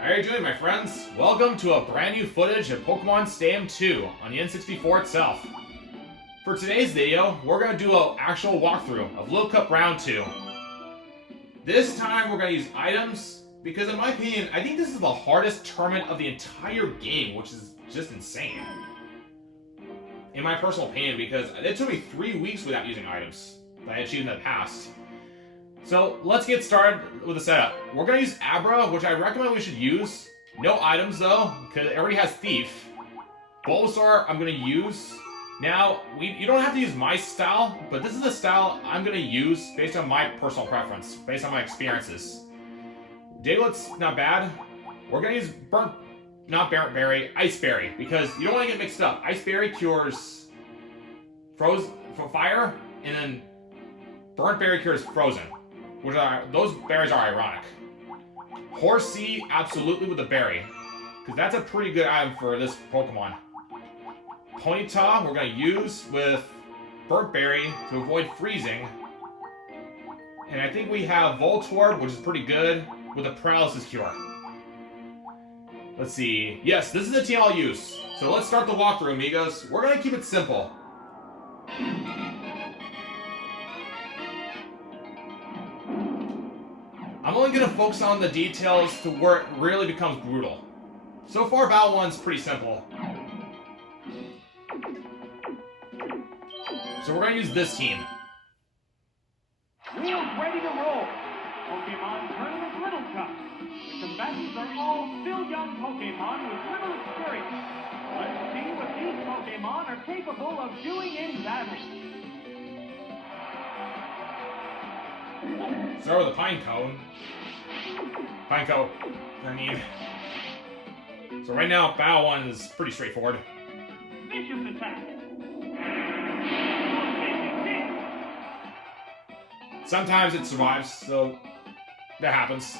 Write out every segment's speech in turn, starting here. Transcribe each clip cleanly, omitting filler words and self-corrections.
How are you doing, my friends? Welcome to a brand new footage of Pokemon Stadium 2 on the N64 itself. For today's video, we're going to do an actual walkthrough of Little Cup Round 2. This time we're going to use items, because in my opinion, I think this is the hardest tournament of the entire game, which is just insane. In my personal opinion, because it took me 3 weeks without using items that I achieved in the past. So let's get started with the setup. We're going to use Abra, which I recommend we should use. No items though, because it already has Thief. Bulbasaur I'm going to use. Now, you don't have to use my style, but this is the style I'm going to use based on my personal preference, based on my experiences. Diglett's not bad. We're going to use not Burnt Berry, Ice Berry, because you don't want to get mixed up. Ice Berry cures fire, and then Burnt Berry cures Frozen. Those berries are ironic. Horsea, absolutely with the berry, because that's a pretty good item for this Pokemon. Ponyta, we're going to use with Burnt Berry to avoid freezing. And I think we have Voltorb, which is pretty good, with a Paralysis Cure. Let's see. Yes, this is the team I'll use. So let's start the walkthrough, amigos. We're going to keep it simple. I'm only going to focus on the details to where it really becomes brutal. So far, Battle 1's pretty simple. So we're going to use this team. Wheels ready to roll. Pokemon Tournament Little Cup. The combatants are all still young Pokemon with little experience. Let's see what these Pokemon are capable of doing in battle. Start with a Pinecone. So right now, Battle 1 is pretty straightforward. Vicious attack. Sometimes it survives, so that happens.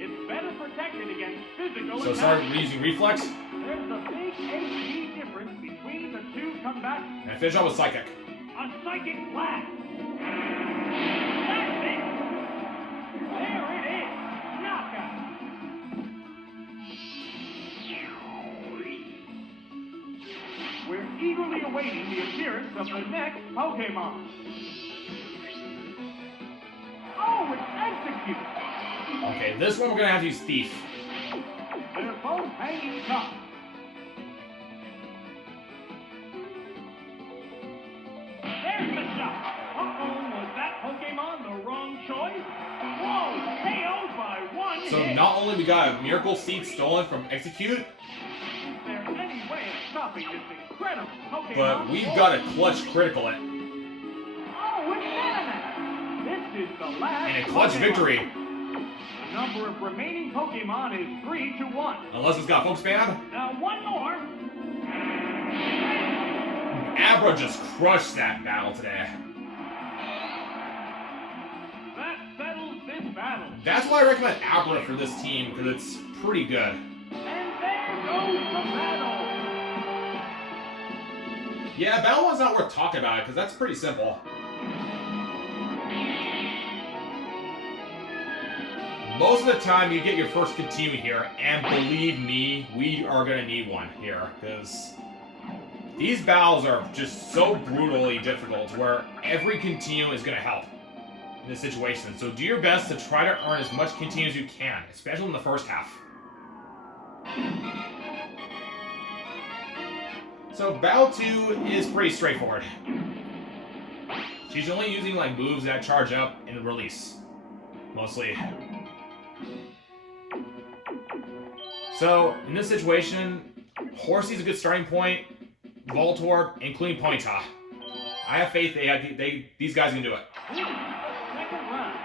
It's better protected against physical So start using Reflex. There's a big HP difference between the two combatants. And finish off with Psychic. A Psychic Blast. That's it. There it is. Knockout. We're eagerly awaiting the appearance of the next Pokemon. Oh, it's Execute! Okay, this one we're gonna have to use Thief. They're both hanging tough. There's the shot! Uh-oh, was that Pokemon the wrong choice? Whoa, KO'd by one So hit! not only we got a Miracle Seed stolen from Execute, Is there any way of stopping this incredible Pokemon? but we've got a clutch critical it. Oh, it's Venonat! This is the last And a clutch Pokemon. victory. The number of remaining Pokemon is 3-1. Unless it's got Focus Band. Now one more. Abra just crushed that battle today. That settles this battle. That's why I recommend Abra for this team, because it's pretty good. And there goes the battle. Yeah, Battle 1's not worth talking about it, because that's pretty simple. Most of the time, you get your first continue here, and believe me, we are going to need one here, because these battles are just so brutally difficult, where every continue is going to help in this situation. So do your best to try to earn as much continue as you can, especially in the first half. So Battle 2 is pretty straightforward. She's only using like moves that charge up and release, mostly. So in this situation, Horsea's a good starting point. Voltorb, including Ponyta. I have faith these guys can do it. Second round.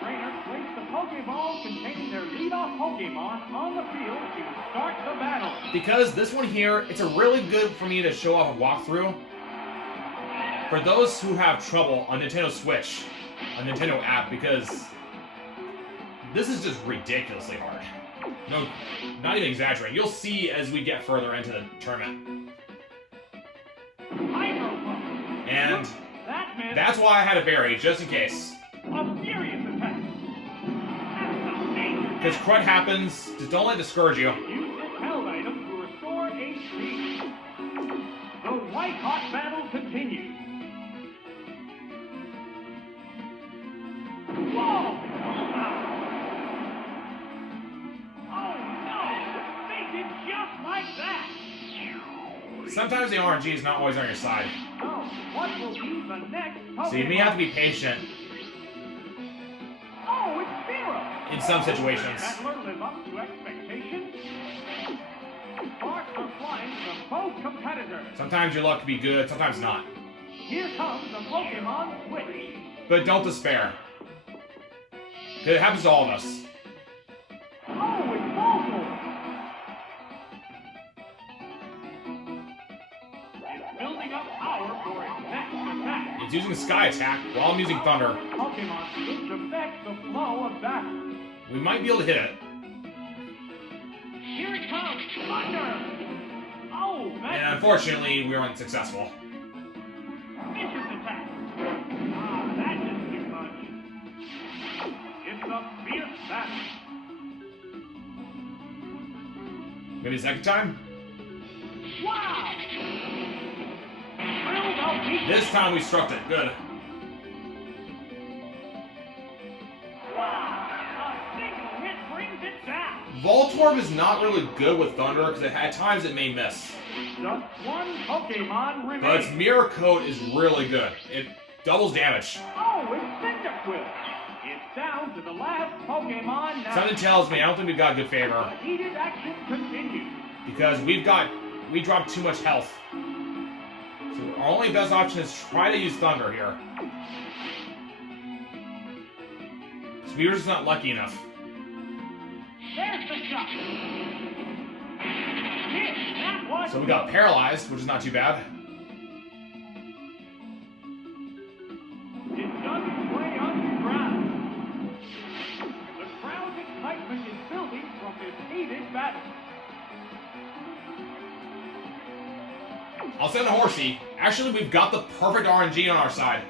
Trainers place the Pokeball containing their leadoff Pokemon on the field to start the battle. Because this one here, it's a really good for me to show off a walkthrough. For those who have trouble on Nintendo Switch, on Nintendo app, because this is just ridiculously hard. No, not even exaggerating. You'll see as we get further into the tournament. And that's why I had a berry, just in case. A furious attack. Because crud happens, just don't let it discourage you. Use this held item to restore HP. The white-hot battle continues. Whoa! Oh no! They did just like that! Sometimes the RNG is not always on your side. So, what will be the next Pokemon? So you may have to be patient Oh, it's Zero! in some situations. Battler live up to expectations? Sparks are flying from both competitors. Sometimes your luck can be good, sometimes not. Here comes the Pokemon Switch. But don't despair. 'Cause it happens to all of us. Oh, it's Voltorb! It's building up power for its next attack. It's using Sky Attack while I'm using Thunder. Pokemon Switch affects the flow of battle. We might be able to hit it. Here it comes! Thunder! Oh, And that's unfortunately, we weren't successful. vicious attack! Ah, that didn't do much. It's a fierce battle. Maybe a second time? Wow! Thrilled out beat. This time we struck it. Good. Wow! A single hit brings it down. Voltorb is not really good with Thunder because at times it may miss. Just one Pokemon But its remains. Mirror Coat is really good. It doubles damage. Oh, it's Cyndaquil. It's down to the last Pokemon now. Something tells me I don't think we got good favor The heated action continues. because we dropped too much health. So our only best option is try to use Thunder here. So we were just not lucky enough. There's the shot. Hit. That was So we got paralyzed, which is not too bad. It's done its way underground. The crowd's excitement is building from this heated battle. I'll send a Horsey. Actually, we've got the perfect RNG on our side.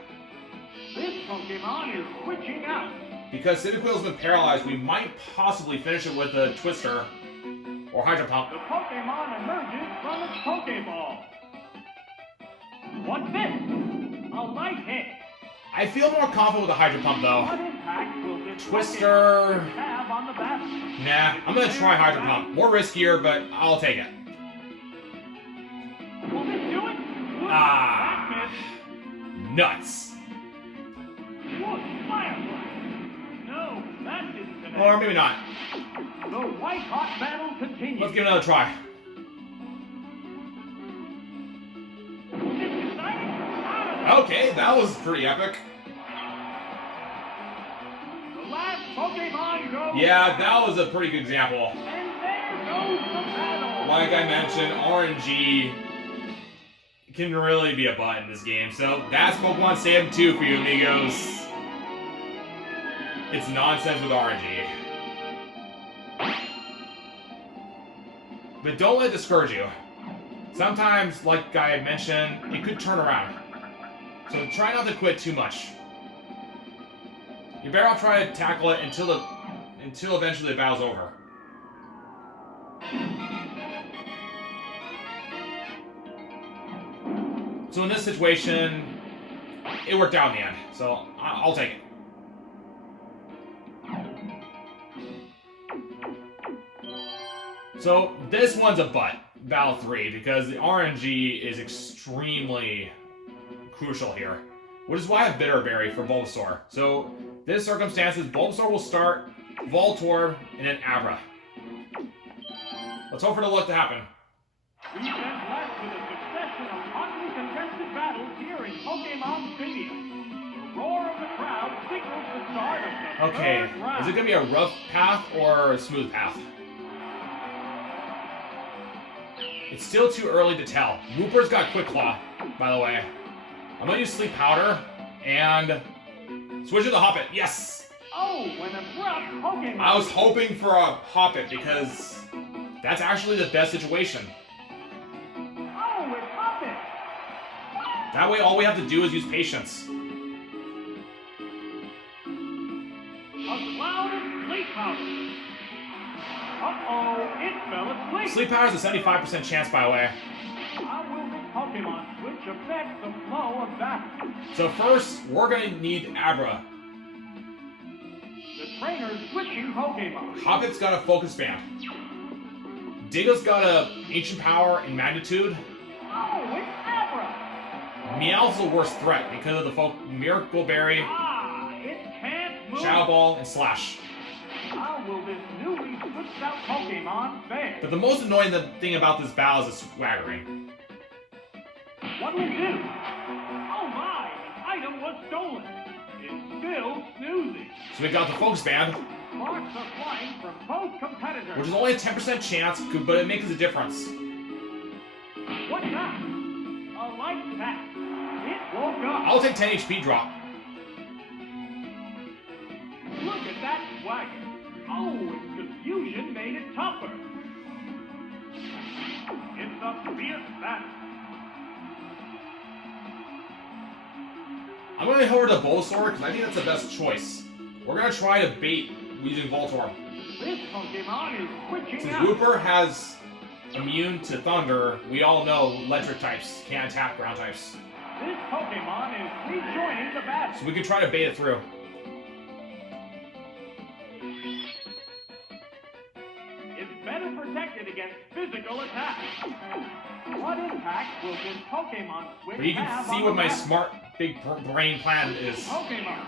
This Pokemon is switching out. Because Cyndaquil's been paralyzed, we might possibly finish it with a Twister or Hydro Pump. The Pokemon emerges from its Pokeball. What's this? A light hit. I feel more confident with the Hydro Pump, though. What impact will this Twister. Pokemon have on the battle? Nah, I'm gonna try Hydro Pump. More riskier, but I'll take it. Will this do it? Ah. That missed. Nuts. Wood, Firefly. No, that didn't connect. Or maybe not. The white-hot battle continues. Let's give it another try. Will this decide it? Out of there. Okay, that was pretty epic. The last Pokemon goes. Yeah, that was a pretty good example. And there goes the battle. Like I mentioned, RNG can really be a butt in this game. So that's Pokemon Stadium 2 for you, amigos. It's nonsense with RNG. But don't let it discourage you. Sometimes, like I mentioned, it could turn around. So try not to quit too much. You're better off trying to tackle it until eventually the battle's over. So in this situation, it worked out in the end. So I'll take it. So this one's a butt, Battle 3, because the RNG is extremely crucial here. Which is why I have Bitter Berry for Bulbasaur. So this circumstances, Bulbasaur will start, Voltorb, and then Abra. Let's hope for the luck to happen. We've been blessed with a succession of hotly contested battles here in Pokemon Stadium. The roar of the crowd signals the start of the Okay, third round. is it going to be a rough path or a smooth path? It's still too early to tell. Wooper's got Quick Claw, by the way. I'm going to use Sleep Powder and switch to the Hoppet. Yes! Oh, when abrupt Pokemon. I was hoping for a Hoppet because that's actually the best situation. Oh, it's Hoppet. That way all we have to do is use Patience. A cloud of Sleep Powder. Sleep Powder is a 75% chance, by the way. How will this Pokemon switch affect the flow of battle? So first, we're going to need Abra. The trainer's switching Pokemon. Hoppet's got a Focus Band. Diggle's got a Ancient Power and Magnitude. Oh, it's Abra! Meowth's the worst threat because of the Miracle Berry, Ah, it can't move. Shadow Ball, and Slash. How will this newly switched out Pokemon fare? But the most annoying thing about this battle is the swaggering. What will it do? Oh my! The item was stolen. It's still snoozing. So we got the Focus Band, Marks are flying from both competitors. which is only a 10% chance, but it makes a difference. What's that? A light attack. It woke up. I'll take 10 HP drop. Look at that swagger. Oh, its confusion made it tougher. It's a fierce battle. I'm going to head over to Bulbasaur because I think that's the best choice. We're going to try to bait using Voltorb. This Pokemon is switching Since out. Wooper has immune to Thunder, we all know electric types can't attack ground types. This Pokemon is rejoining the battle. So we can try to bait it through. It's better protected against physical attacks. What impact will this Pokemon switch But you have can see on what the my battle? smart big brain plan is. Pokemon.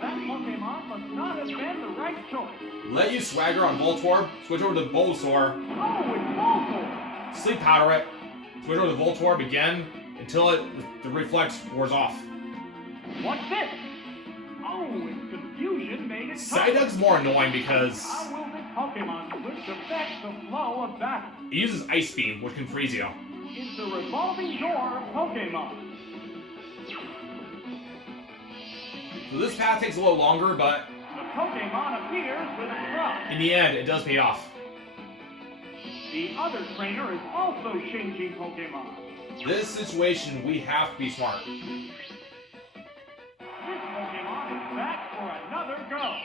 That Pokemon must not have been the right choice. Let you swagger on Voltorb, switch over to Bulbasaur, Oh, it's Voltorb. Sleep Powder it, switch over to Voltorb again until the reflex wears off. What's this? Oh, its confusion made it tough. Psyduck's more annoying because How will this Pokemon switch affect the flow of battle? it uses Ice Beam, which can freeze you. It's a revolving door of Pokemon. So this path takes a little longer, but The Pokemon appears with a drop. in the end, it does pay off. The other trainer is also changing Pokemon. This situation, we have to be smart. This Pokemon is back for another go.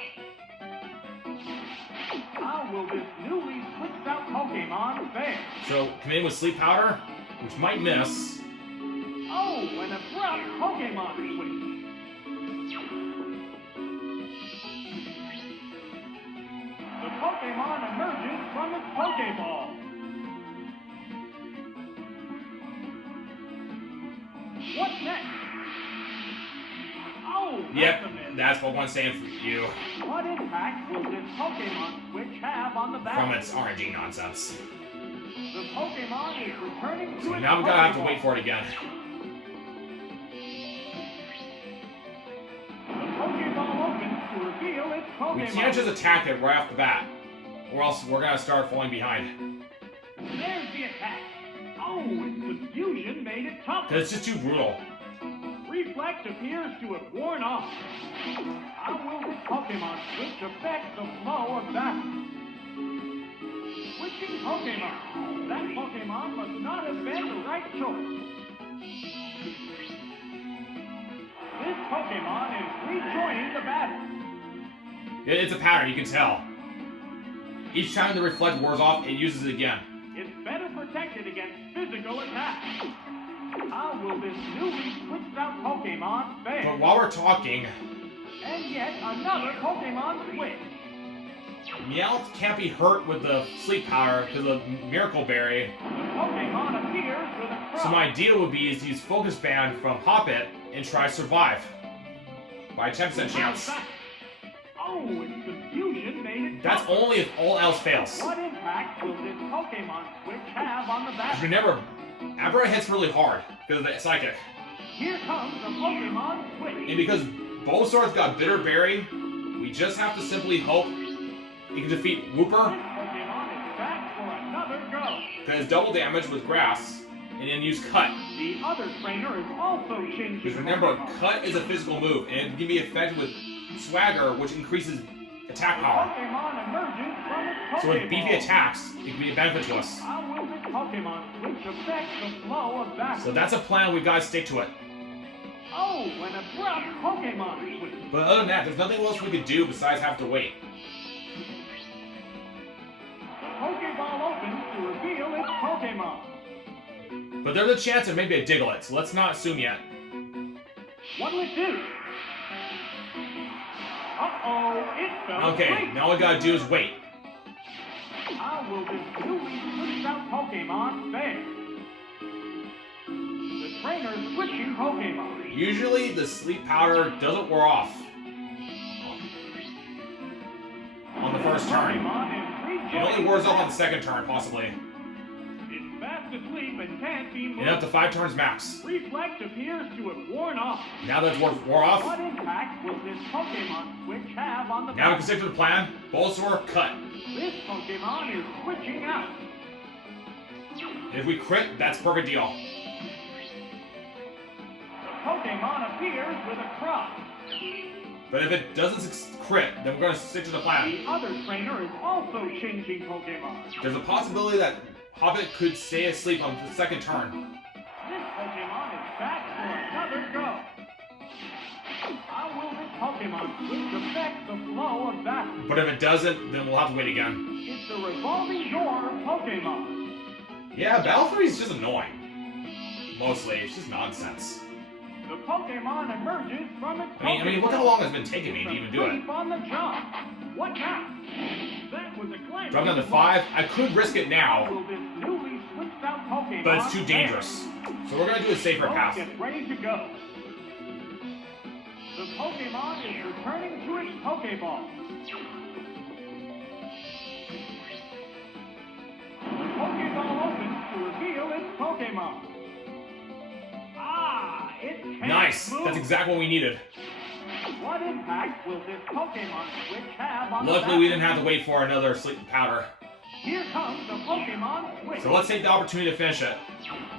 How will this newly switched out Pokemon fare? So come in with Sleep Powder, which might miss. Oh, an abrupt Pokemon switch. The Pokemon emerges from its Pokeball. What's next? Oh, Yep, that's a miss. that's Pokemon saying for you What impact will this Pokemon switch have on the battle? from its RNG nonsense. The Pokemon is returning to So its now we're gonna have to Pokeball. wait for it again. The Pokeball opens to reveal its Pokemon. We can't just attack it right off the bat, or else we're gonna start falling behind. There's the attack. Oh, its confusion made it tougher. Because it's just too brutal. Reflect appears to have worn off. How will this Pokemon switch affect the flow of battle? Switching Pokemon. That Pokemon must not have been the right choice. This Pokemon is rejoining the battle. It's a pattern, you can tell. Each time the reflect wears off, it uses it again. It's better protected against physical attacks. How will this newly switched out Pokemon But fare? while we're talking, And yet another Pokemon switch. Meowth can't be hurt with the Sleep Powder because of the Miracle Berry. The Pokemon appears with a crop. So my idea would be is to use Focus Band from Hoppet and try Survive. By a 10% chance. Oh, its confusion made it That's tougher. only if all else fails. What impact will this Pokemon switch have on the Because battle? remember, Abra hits really hard because of the Psychic. Here comes the Pokemon switch. And because Bulbasaur's got Bitter Berry, we just have to simply hope he can defeat This Wooper, Pokemon is back for another go. because double damage with Grass, and then use Cut. The other trainer is also changing. Because remember, Pokemon. Cut is a physical move, and it can be effective with Swagger, which increases attack power. Pokemon emerges from its Pokeball. So with beefy attacks, it can be a benefit to us. How will this Pokemon switch affect the flow of battle? So that's a plan, we've got to stick to it. Oh, an abrupt Pokemon switch. But other than that, there's nothing else we could do besides have to wait. The Pokeball opens to reveal Pokemon. But there's a chance it may be a Diglett, so let's not assume yet. What will it do? Uh-oh, it fell Okay, asleep. now all we gotta do is wait. How will this newly switched out Pokemon fare? The trainer's switching Pokemon. Usually the sleep powder doesn't wear off on the first turn. Pokemon is It only wears off on the second turn, possibly. It's fast asleep and can't be moved. And up to 5 turns max. Reflex appears to have worn off. Now that it's wore off, What impact will this Pokemon switch have on the now we can battle? stick to the plan. Bulbasaur, cut. This Pokemon is switching out. If we crit, that's a perfect deal. The Pokemon appears with a cross. But if it doesn't crit, then we're gonna stick to the plan. The other trainer is also changing Pokemon. There's a possibility that Hobbit could stay asleep on the second turn. This Pokemon is back for another go. How will this Pokemon switch affect the flow of battle? But if it doesn't, then we'll have to wait again. It's a revolving door of Pokemon. Yeah, Battle 3 is just annoying. Mostly, it's just nonsense. The Pokemon emerges from its I mean, look how long it's been taking me to even do it. Sleep on the jump. What now? That was a climb. Drop down to 5. I could risk it now, Will this newly switched out Pokemon but it's too fare? dangerous. So we're gonna do a safer Both path. get ready to go. The Pokemon is returning to its Pokeball. The Pokeball opens to reveal its Pokemon. Ah, it can't Nice. move. That's exactly what we needed. What impact will this Pokemon switch have on the Luckily, we battle? didn't have to wait for another sleep powder. Here comes the Pokemon switch. So let's take the opportunity to finish it.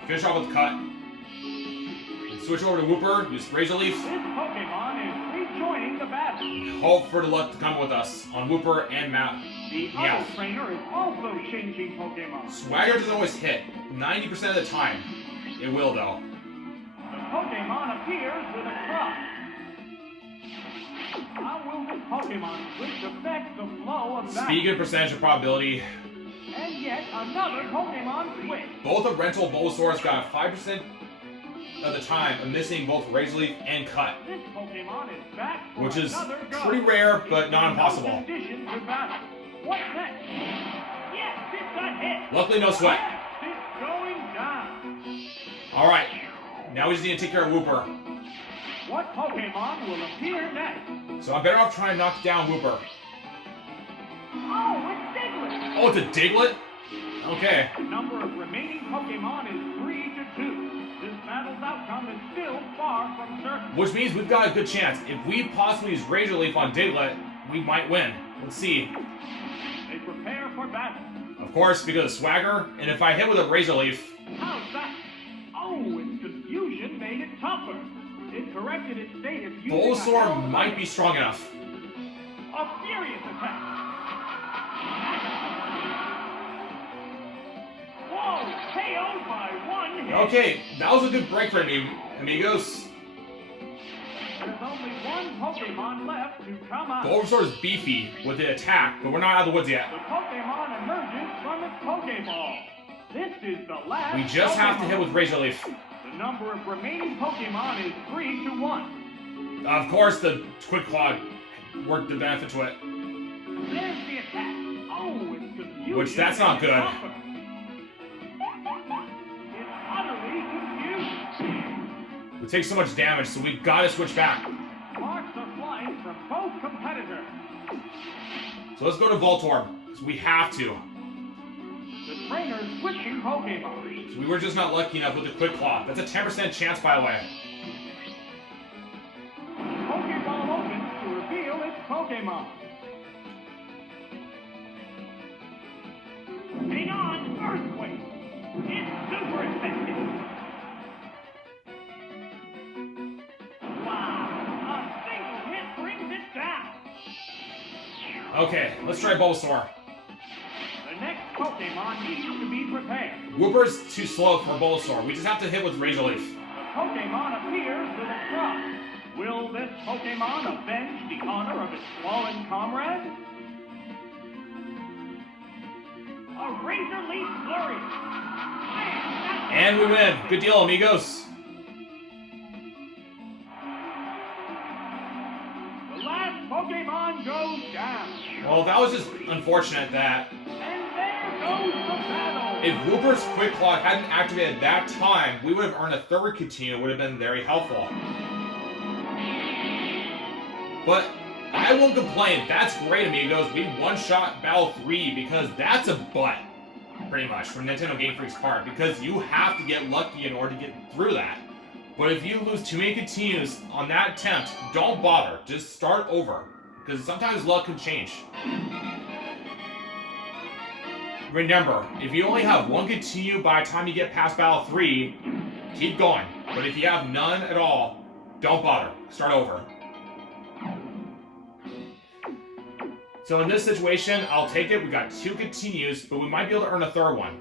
Finish off with cut. Switch over to Wooper, use Razor Leaf. This Pokemon is rejoining the battle. Hope for the luck to come with us on Wooper and Mount. The Yeah. other trainer is also changing Pokemon. Swagger doesn't always hit. 90% of the time. It will, though. The Pokemon appears with a cross. How will this Pokemon switch affect the flow of battle? Speaking of percentage of probability, And yet another Pokemon switch. both of Rental Bulbasaur's got 5% of the time of missing both Razor Leaf and Cut. This Pokemon is back for Which is another go. pretty rare, but It's not no impossible. condition to battle. What's next? Yes, it's a hit. Luckily, no sweat. Yes, it's going down. Alright, now we just need to take care of Wooper. What Pokemon will appear next? So I'm better off trying to knock down Wooper. Oh, it's Diglett. Oh, it's a Diglett? Okay. The number of remaining Pokemon is 3-2. This battle's outcome is still far from certain. Which means we've got a good chance. If we possibly use Razor Leaf on Diglett, we might win. Let's see. They prepare for battle. Of course, because of Swagger, and if I hit with a Razor Leaf, How's that? Oh, its confusion made it tougher. It corrected its state of using a Bulbasaur held might item. be strong enough. A furious attack. Whoa, KO'd by one hit. Okay, that was a good break for me, amigos. There's only one Pokemon left to come out. Bulbasaur is beefy with the attack, but we're not out of the woods yet. The Pokemon emerges from its Pokeball. This is the last We just have to Pokemon. hit with Razor Leaf. The number of remaining Pokemon is 3-1. Of course, the Quick Claw worked the benefit to it. There's the attack. Oh, it's confusion. Which, that's not good. It's utterly confused. We take so much damage, so we gotta switch back. Sparks are flying from both competitors. So let's go to Voltorb, because we have to. The trainer's switching Pokemon. So we were just not lucky enough with the Quick Claw. That's a 10% chance, by the way. Pokeball opens to reveal its Pokemon. Hang on, Earthquake! It's super effective! Wow! A single hit brings it down! Okay, let's try Bulbasaur. The next Pokemon needs to be prepared. Wooper's too slow for Bulbasaur. We just have to hit with Razor Leaf. The Pokemon appears with a cross. Will this Pokemon avenge the honor of its fallen comrade? A a razor leaf flurry. And we win. Good deal, amigos. The last Pokemon goes down. Well, that was just unfortunate that And there goes the battle. if Wooper's Quick Claw hadn't activated at that time, we would have earned a third continue. It would have been very helpful. But I won't complain. That's great, amigos. We one-shot Battle 3 because that's a butt, pretty much, from Nintendo Game Freak's part, because you have to get lucky in order to get through that. But if you lose too many continues on that attempt, don't bother. Just start over, because sometimes luck can change. Remember, if you only have one continue by the time you get past Battle 3, keep going. But if you have none at all, don't bother. Start over. So in this situation, I'll take it. We got 2 continues, but we might be able to earn a third one.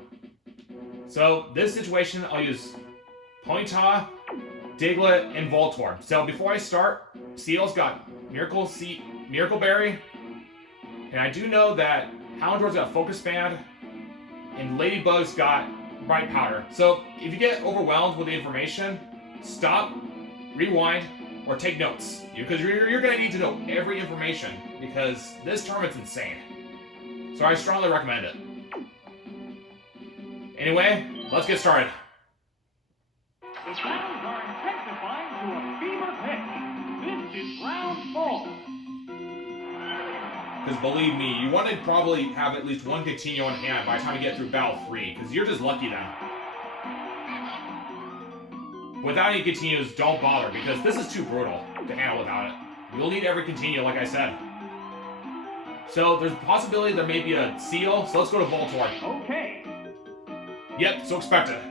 So this situation, I'll use Ponyta, Diglett, and Voltorb. So before I start, Seal's got Miracle Berry, and I do know that Houndour's got Focus Band, and Ladybug's got Bright Powder. So if you get overwhelmed with the information, stop, rewind, or take notes, because you're going to need to know every information, because this tournament's insane. So I strongly recommend it. Anyway, let's get started. The sounds are intensifying to a fever pitch. This is round 4. Because believe me, you want to probably have at least one continue on hand by the time you get through Battle 3, because you're just lucky then. Without any continues, don't bother, because this is too brutal to handle without it. You'll need every continue, like I said. So there's a possibility there may be a Seal, so let's go to Voltorb. Okay. Yep, so expected.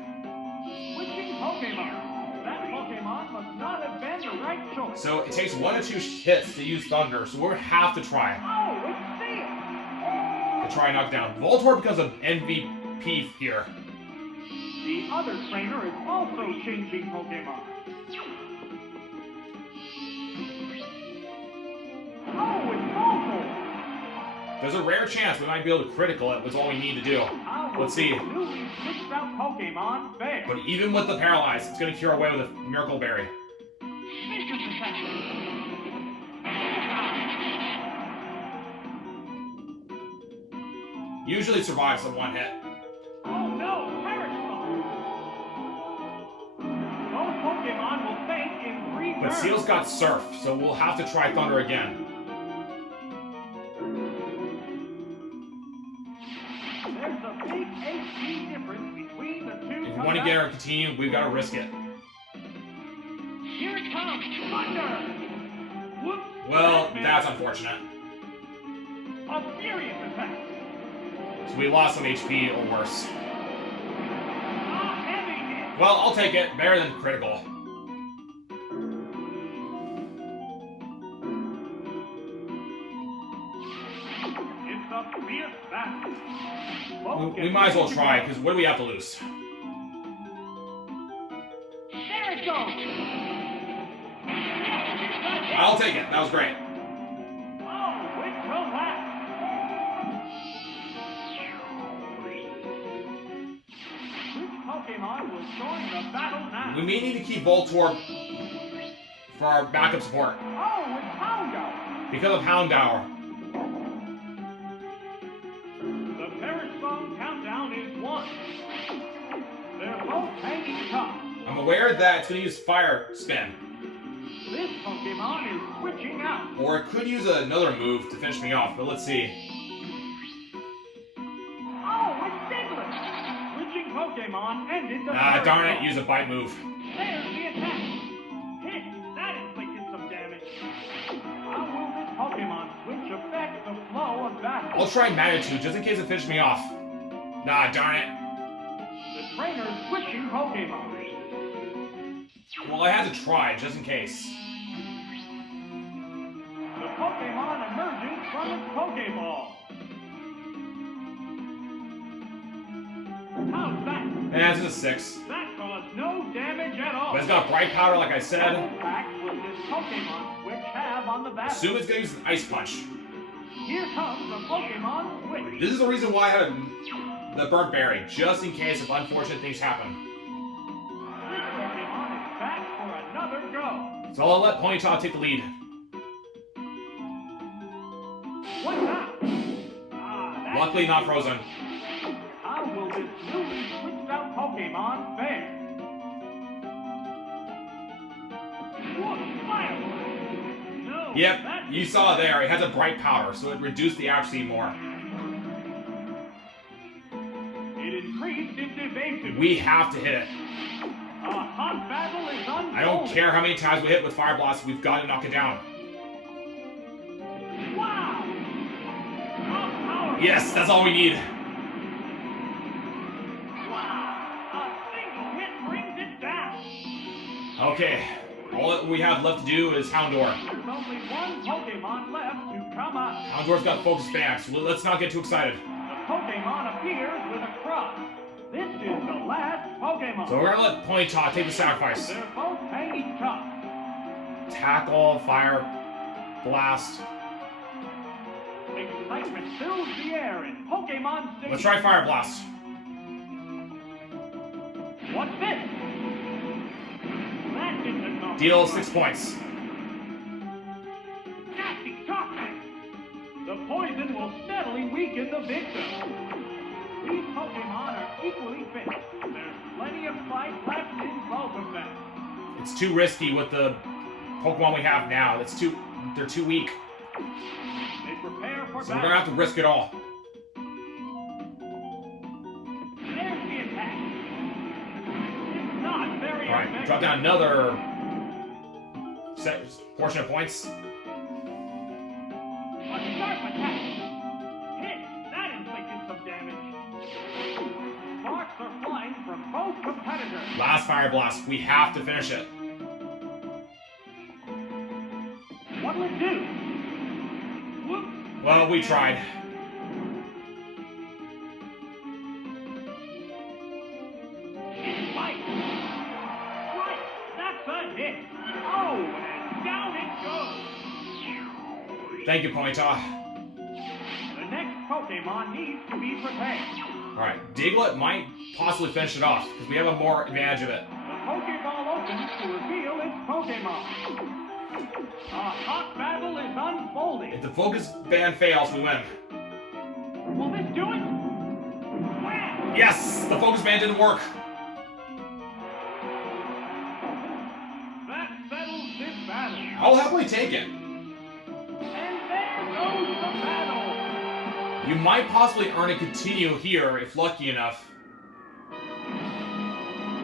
Switching Pokemon. That Pokemon must not have been the right choice. So it takes 1 or 2 hits to use Thunder, so we're gonna have to try. Oh, it's Seal. To try and knock down. Voltorb becomes an MVP here. The other trainer is also changing Pokemon. Oh, it's Voltorb. There's a rare chance we might be able to critical it, that's all we need to do. Let's see. Newly switched out Pokemon fair. But even with the Paralyze, it's gonna cure away with a Miracle Berry. Vicious attack. Usually survives the 1 hit. Oh no, Parasol. Both Pokemon will faint in 3 But turns. Seal's got Surf, so we'll have to try Thunder again. There's a big HP difference between the two. If we want to get our continue, we've got to risk it. Here it comes, Thunder! Whoops! Well, that's unfortunate. A furious attack! So we lost some HP or worse. A heavy hit! Well, I'll take it. Better than critical. It's a fierce battle. We might as well try, because what do we have to lose? There it goes! I'll take it. That was great. Oh, it will last! Which Pokemon will join the battle now? We may need to keep Voltorb for our backup support. Oh, it's Houndour! Because of Houndour. The Parasol countdown is 1. They're both hanging tough. I'm aware that it's going to use Fire Spin. This Pokemon is switching out. Or it could use another move to finish me off, but let's see. Oh, it's Diglett! Switching Pokemon ended the Ah, first darn it, round. use a Bite move. There's the attack. Hit! That inflicted some damage. How will this Pokemon switch affect the flow of battle? I'll try Magnitude, just in case it finished me off. Nah, darn it. The trainer's switching Pokemon. Well, I had to try, just in case. The Pokemon emerges from its Pokeball. How's that? And that's a 6. That caused no damage at all. But it's got Bright Powder, like I said. What impact will this Pokemon switch have on the battle? Assume it's going to use an Ice Punch. Here comes the Pokemon switch. This is the reason why I had to the burnt berry, just in case if unfortunate things happen. This Pokemon is back for another go. So I'll let Ponyta take the lead. What's that? That's Luckily not frozen. How will this newly switched out Pokemon fare? What fireworks? No. Yep, that's you saw there, it has a bright powder, so it reduced the accuracy more. It increased its evasiveness. We have to hit it. A hot battle is unfolding. I don't care how many times we hit with Fire Blast, we've got to knock it down. Wow! How powerful! Yes, that's all we need. Wow! A single hit brings it down. Okay, all that we have left to do is Houndour. There's only one Pokemon left to come up. Houndour's got Focus Band, so let's not get too excited. The Pokemon appears with a cross. This is the last Pokemon. So we're gonna let Ponyta take the sacrifice. They're both hanging tough. Tackle, Fire Blast. Excitement fills the air in Pokemon Stadium. Let's try Fire Blast. What's this? That didn't accomplish Deal much. 6 points. Nasty toxic. The poison will steadily weaken the victim. These Pokemon are equally fit. There's plenty of fight left in both of them. It's too risky with the Pokemon we have now. They're too weak. They prepare for So we're battle. gonna have to risk it all. There's the attack. It's not very Alright, effective. drop down another portion of points. A sharp attack. Hit. That inflicted some damage. Sparks are flying from both competitors. Last Fire Blast. We have to finish it. What'll it do? Whoops. Well, we tried. It's light. Right. That's a hit. Oh, and down it goes. Thank you, Ponyta. The next Pokemon needs to be prepared. Alright, Diglett might possibly finish it off, because we have a more advantage of it. The Pokeball opens to reveal its Pokemon. A hot battle is unfolding. If the Focus Band fails, we win. Will this do it? Wham! Yes! The Focus Band didn't work. That settles this battle. I'll happily take it. And there goes the battle. You might possibly earn a continue here, if lucky enough.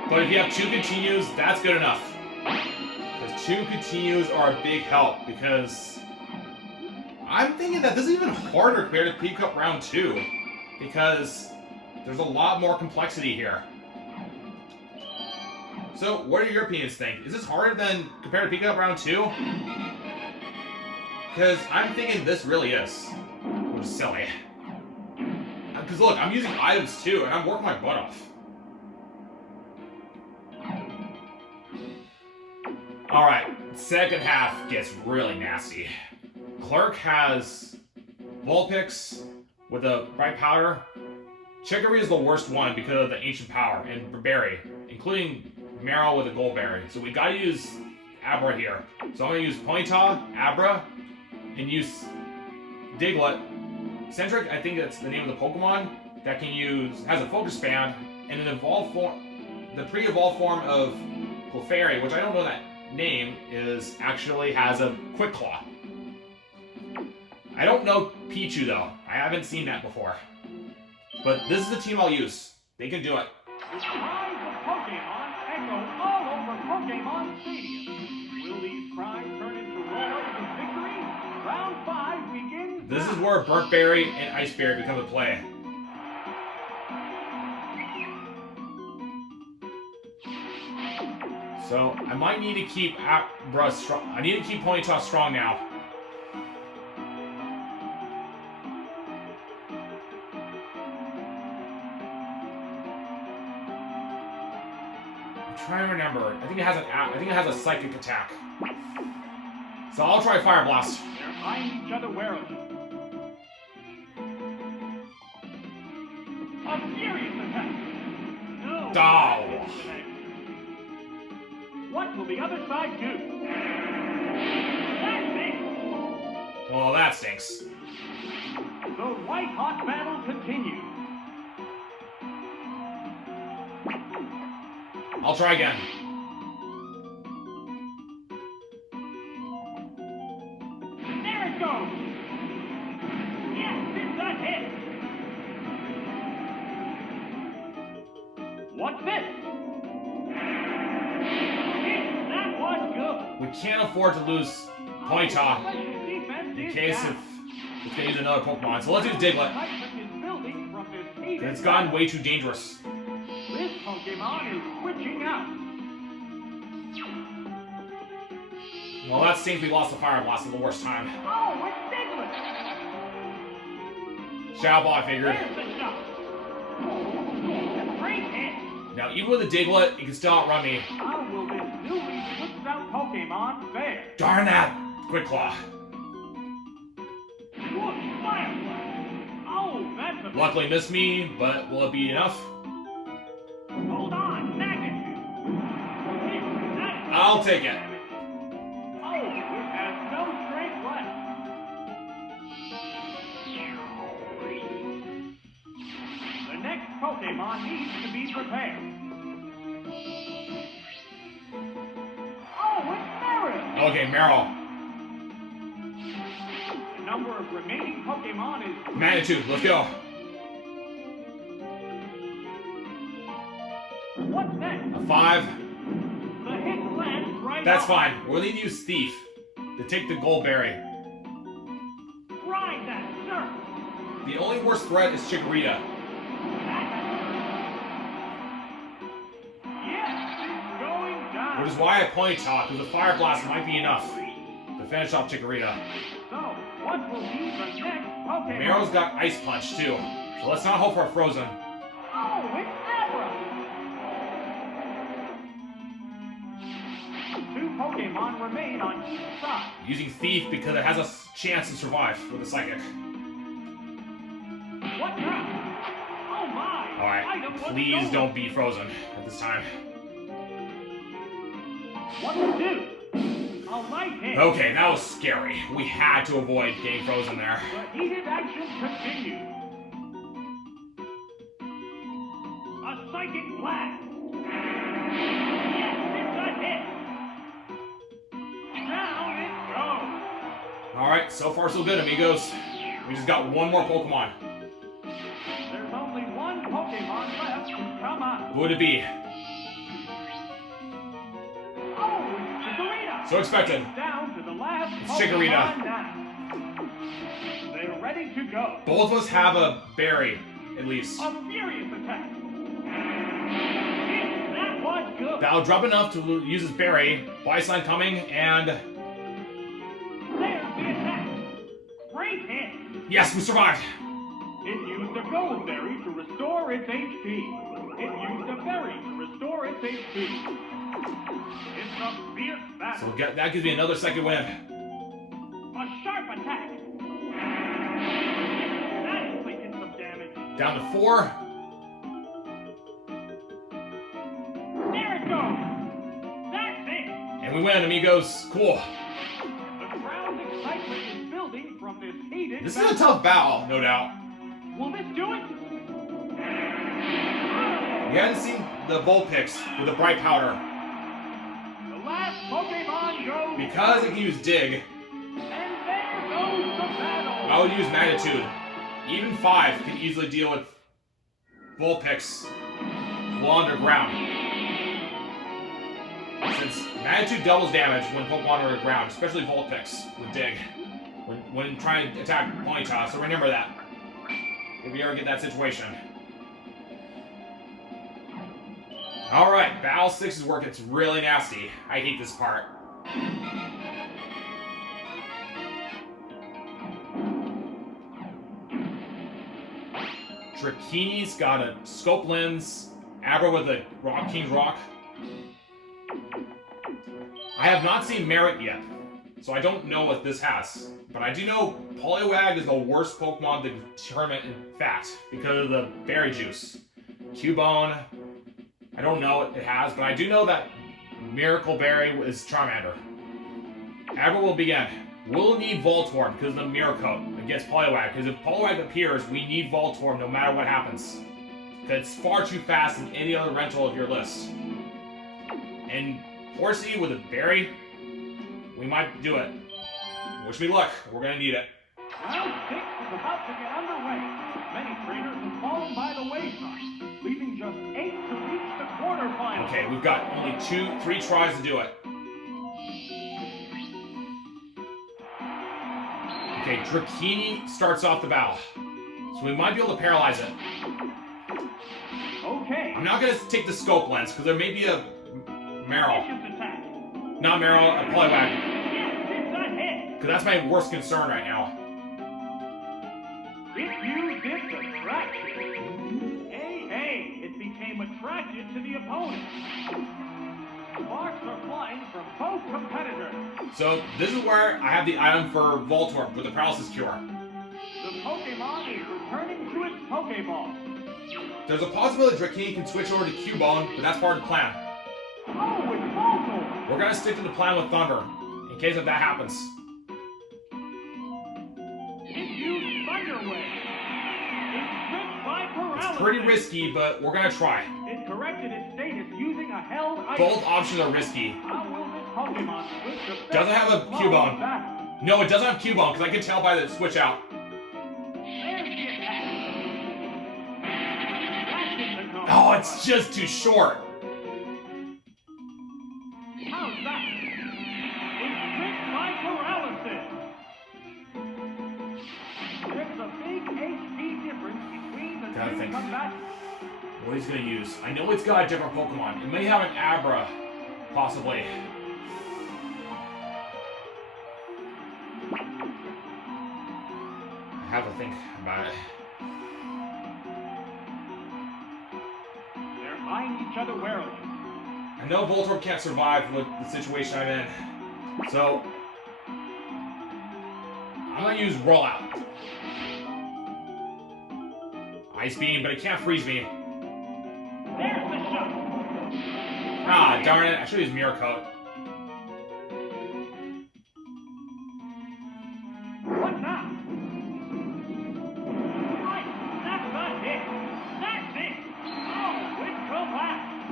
But if you have 2 continues, that's good enough. Because 2 continues are a big help, because I'm thinking that this is even harder compared to P Cup Round 2, because there's a lot more complexity here. So, what do your opinions think? Is this harder than compared to P Cup Round 2? Because I'm thinking this really is. Which is silly. Because look, I'm using items too, and I'm working my butt off. Alright, second half gets really nasty. Clerk has Vulpix with a bright powder. Chicory is the worst one because of the ancient power, and Berry, including Meryl with a gold berry. So we gotta use Abra here. So I'm gonna use Ponyta, Abra, and use Diglett. Centric, I think that's the name of the Pokemon that has a Focus Band, and an evolved form, the pre-evolved form of Clefairy, which I don't know that name, has a Quick Claw. I don't know Pichu though. I haven't seen that before. But this is the team I'll use. They can do it. The cries of Pokemon echo all over Pokemon Stadium. Will these cries turn into roars of victory? Round 5 begins. This is where Burnt Berry and Ice Berry become a play. So I might need to keep Abra strong. I need to keep Ponyta strong now. I'm trying to remember. I think it has a psychic attack. So I'll try Fire Blast. They're eyeing each other warily. A A furious attack. No. Oh. What will the other side do? That's it. Well, that stinks. The white-hot battle continues. I'll try again. There it goes. Yes, it's a hit. What's this? Hit. That was good. We can't afford to lose Ponyta Special defense in is case down. if it's gonna use another Pokemon. So let's do Diglett. It's gotten way too dangerous. This Pokemon is switching out. Well, that stinks. We lost the Fire Blast at the worst time. Oh, it's Diglett. Shadow Ball, I figured. There's the shot. Great hit. Now, even with the Diglett, it can still outrun me. How will this newly switched out Pokemon fare? Darn that! Quick Claw. Good fire blast. Oh, that's a... Luckily missed me, but will it be enough? Hold on, magnitude. I'll take it. Oh, it has no strength left. The next Pokemon needs to be prepared. Oh, it's Meryl. Okay, Meryl. The number of remaining Pokemon is... Magnitude, let's go. What's next? A 5. The hit lands right That's on. fine. We'll need to use Thief to take the Gold Berry. Ride that surf. The only worst threat is Chikorita. Yes, it's going down. Which is why I Ponyta, because the Fire Blast might be enough to finish off Chikorita. So, what will be the next Pokemon? Meryl's got Ice Punch, too. So let's not hope for a Frozen. Oh, it's Abra. 2 Pokemon remain on each side. Using Thief because it has a chance to survive with a Psychic. What now? Oh my! Alright, Item was please stolen. don't be Frozen at this time. What to do? A light hit. Okay, that was scary. We had to avoid getting Frozen there. The heated action continues. A psychic blast. Yes, it's a hit. Down it goes. Alright, so far so good, amigos. We just got one more Pokemon. There's only one Pokemon left to come out. Who would it be? Oh, it's Chikorita. So expected. Down to the last It's Pokemon Chikorita. now. They're ready to go. Both of us have a berry, at least. A furious attack. Yes, that was good. That'll drop enough to use his berry. Biceline coming, and There's the attack. Great hit. yes, we survived. It used a gold berry to restore its HP. It used a berry to restore its HP. It's a fierce battle. So that gives me another second win. A sharp attack. That's inflicting some damage. Down to 4. There it goes. That's it. And we win, amigos. Cool. The crowd's excitement is building from this heated This is a tough battle, no doubt. Will this do it? We hadn't seen the Vulpix with the bright powder. The last Pokemon goes. Because it can use Dig, And there goes the battle. I would use Magnitude. Even 5 can easily deal with Vulpix while underground. Since Magnitude doubles damage when Pokemon are underground, especially Vulpix with Dig, when trying to attack Ponyta, so remember that. If you ever get that situation. Alright, Battle 6 is where it gets really nasty. I hate this part. Drakini's got a scope lens. Abra with a Rock King's Rock. I have not seen Merit yet. so I don't know what this has. But I do know Poliwag is the worst Pokemon to determine in fact, because of the berry juice. Cubone, I don't know what it has, but I do know that Miracle Berry is Charmander. Abra will begin. We'll need Voltorb because of the Mirror Coat against Poliwag, because if Poliwag appears, we need Voltorb no matter what happens. Because it's far too fast than any other rental of your list. And Horsey with a berry, we might do it. Wish me luck, we're gonna need it. Round 6 is about to get underway. Many trainers have fallen by the wayside, leaving just 8 to reach the quarterfinals. Okay, we've got only 3 tries to do it. Okay, Dratini starts off the battle. So we might be able to paralyze it. Okay. I'm not gonna take the scope lens, because there may be a Meryl. Vicious attack. Not Meryl, a Poliwag. Yes, it's a hit. Because that's my worst concern right now. It used its attraction. Hey, it became attracted to the opponent. Sparks are flying from both competitors. So this is where I have the item for Voltorb with the paralysis cure. The Pokemon is returning to its Pokeball. There's a possibility Dratini can switch over to Cubone, but that's part of the plan. Oh, it's Voltorb. We're gonna stick to the plan with Thunder, in case if that happens. It used Thunder Wave. It's tripped by paralysis. It's pretty risky, but we're gonna try. It corrected its status using a held item. Both options are risky. How will this Pokemon switch to Doesn't have a Cubone. No, it doesn't have Cubone, because I can tell by the switch out. There's the attack. Blasting the cone. Oh, it's just too short. How's that? It's tripped by paralysis. There's a big HP difference between the Gotta two think. combatants. What he's gonna use. I know it's got a different Pokemon. It may have an Abra, possibly. I have to think about it. They're eyeing each other warily. I know Voltorb can't survive with the situation I'm in. So, I'm gonna use Rollout. Ice Beam, but it can't freeze me. There's the shot. Ah, darn it. I should use Mirror Coat. What now? Right, that's a hit. That's it. Oh, it's collapsed.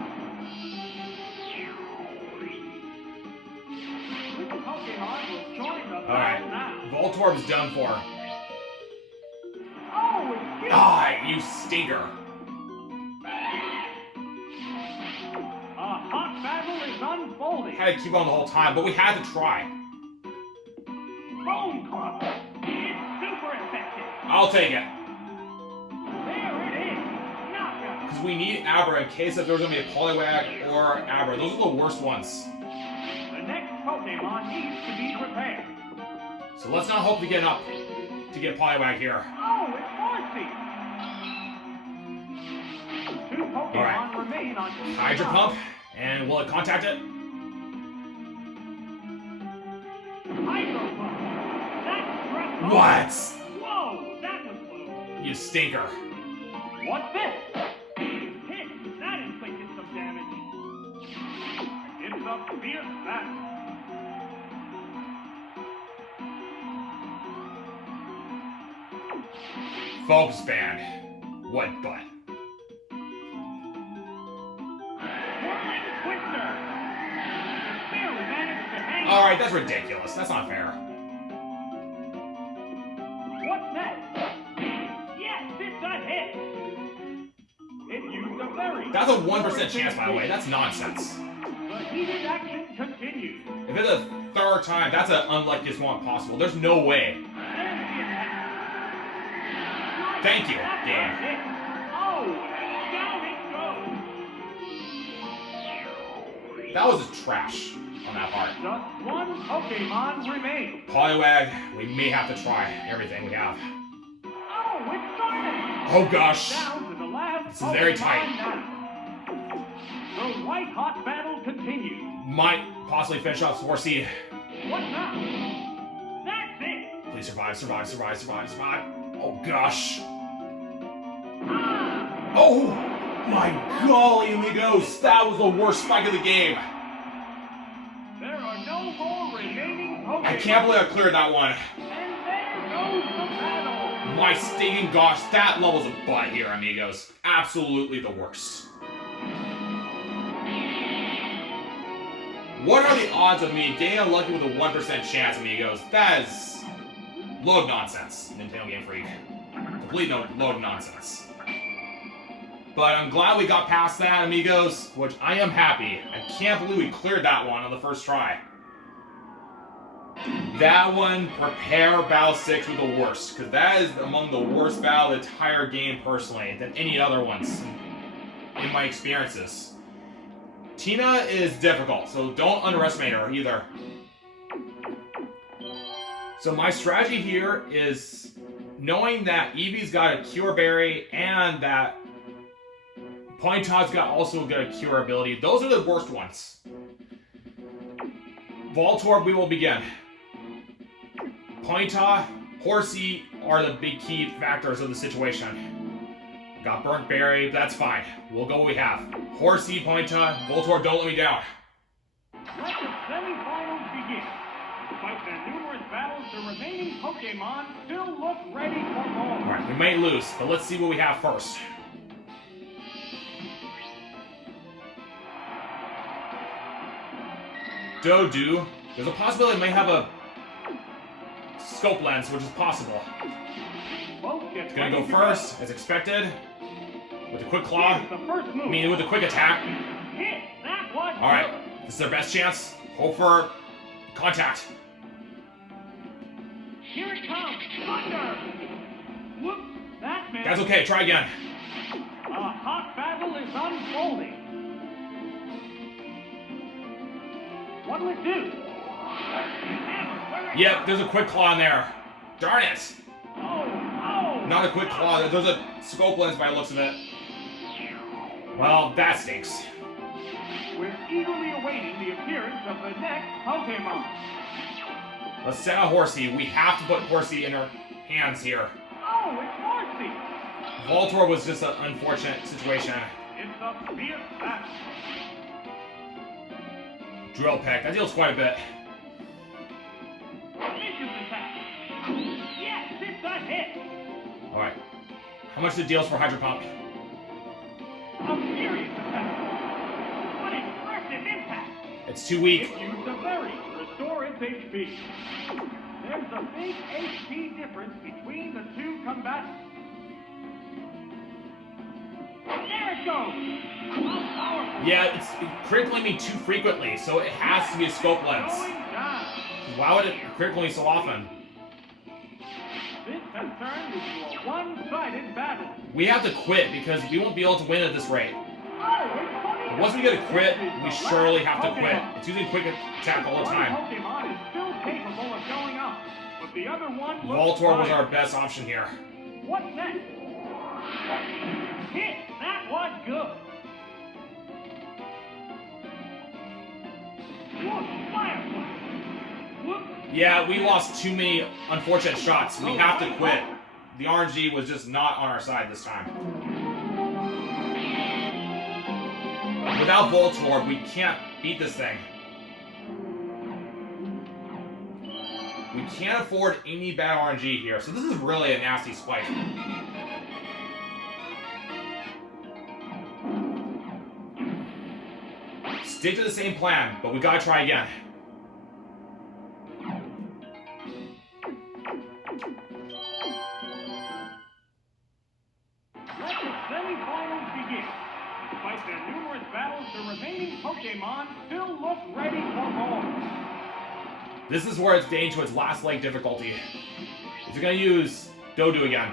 Which Pokemon will join the Alright. battle now? Voltorb's done for. Oh, it's you. Ah, you stinker. A hot battle is unfolding. Had to keep on the whole time, but we had to try. Bone Club. It's super effective. I'll take it. There it is. Knockout. Because we need Abra in case if there's going to be a Poliwag or Abra. Those are the worst ones. The next Pokemon needs to be prepared. So let's not hope to get up to get Poliwag here. Oh, it's Horsey. Two Pokemon Alright. remain on each Hydro side. Pump, and will it contact it? Hydro Pump. That's stressful. What? Whoa, that was close. You stinker. What's this? Hit. That inflicted some damage. It's a fierce battle. Focus Band. What butt? Whirling Twister. Barely managed to hang. Alright, that's ridiculous. That's not fair. What's next? Yes, it's a hit. It used a berry. That's a 1% chance, by the way. That's nonsense. The heated action continues. If it's a third time, that's the unluckiest one possible. There's no way. There's the attack. Thank you, That's Dan. a hit. Oh, down it goes. That was just trash on that part. Just one Pokemon remains. Poliwag, we may have to try everything we have. Oh, it's started. Oh gosh. Down to the last This is very Pokemon tight. now. The white-hot battle continues. Might possibly finish off Horsey. What now? That's it. Please survive, survive, survive, survive, survive. Oh gosh. Ah! Oh my golly, amigos. That was the worst spike of the game. There are no more remaining Pokemon. I can't believe I cleared that one. And there goes the battle. My stinking gosh, that level's a butt here, amigos. Absolutely the worst. What are the odds of me getting unlucky with a 1% chance, amigos? That is load nonsense, Nintendo Game Freak. Complete load nonsense. But I'm glad we got past that, amigos, which I am happy. I can't believe we cleared that one on the first try. That one, prepare Battle 6 with the worst, because that is among the worst battle of the entire game, personally, than any other ones in my experiences. Tina is difficult, so don't underestimate her either. So my strategy here is knowing that Eevee's got a Cure Berry and that Ponyta's also got a Cure ability. Those are the worst ones. Voltorb, we will begin. Ponyta, Horsey are the big key factors of the situation. Got Burnt Berry, but that's fine. We'll go what we have. Horsey, Ponyta, Voltorb, don't let me down. Let the semifinals begin. Despite the numerous battles, the remaining Pokemon still look ready for more. Alright, we might lose, but let's see what we have first. Dodu. There's a possibility it may have a scope lens, which is possible. It's gonna go first, as expected. With a quick claw. I mean, with a quick attack. Alright, this is their best chance. Hope for contact. Here it comes! Thunder! Whoops, that meant... That's okay, try again. A hot battle is unfolding. What'll it do? Yep, there's a quick claw in there. Darn it! Oh! Not a quick claw, there's a scope lens by the looks of it. Well, that stinks. We're eagerly awaiting the appearance of the next Pokemon. Let's set out Horsey. We have to put Horsey in our hands here. Oh, it's Horsey! Voltorb was just an unfortunate situation. It's a fierce battle. Drill Peck, that deals quite a bit. Vicious attack. Yes, it's a hit. Alright. How much it deals for Hydro Pump? A furious attack. What impressive impact. It's too weak. It used a berry to restore its HP. There's a big HP difference between the two combatants. There it goes. Powerful. Yeah, it's critically me too frequently, so it has to be a scope lens. Going down. Why would it critically so often? This has turned into a one-sided battle. We have to quit because we won't be able to win at this rate. Oh, Once we get a crit, we surely have to quit. It's using quick attack all the One time. Pokemon is still capable of going up, but the other one looks Voltorb was fine. our best option here. What's next? Hit! That was good! Whoop! Firefly! Whoop! Yeah, we lost too many unfortunate shots. We have to quit. The RNG was just not on our side this time. Without Voltorb, we can't beat this thing. We can't afford any bad RNG here, so this is really a nasty spike. Stick to the same plan, but we gotta try again. Let the semifinals begin. Despite their numerous battles, the remaining Pokemon still look ready for more. This is where it's getting to its last leg difficulty. Is it gonna use Dodu again?